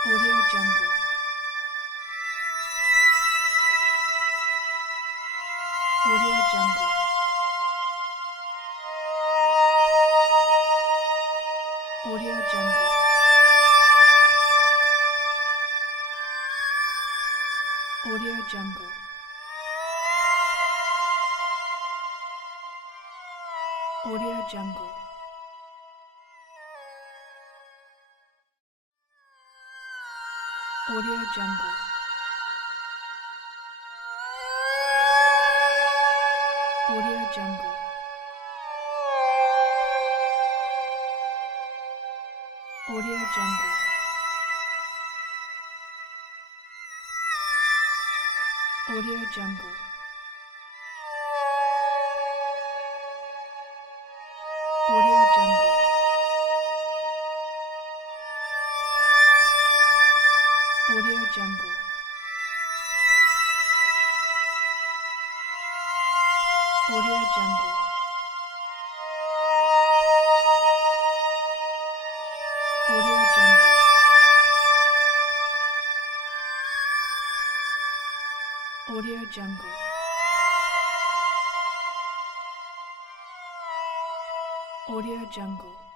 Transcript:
Audio Jungle. Audio Jungle. Audio Jungle. Audio Jungle. Audio Jungle. Audio Jungle. Audio Jungle. Audio Jungle. Audio Jungle. Audio Jungle. Audio Jungle. Audio Jungle. Audio Jungle. Audio Jungle. Audio Jungle.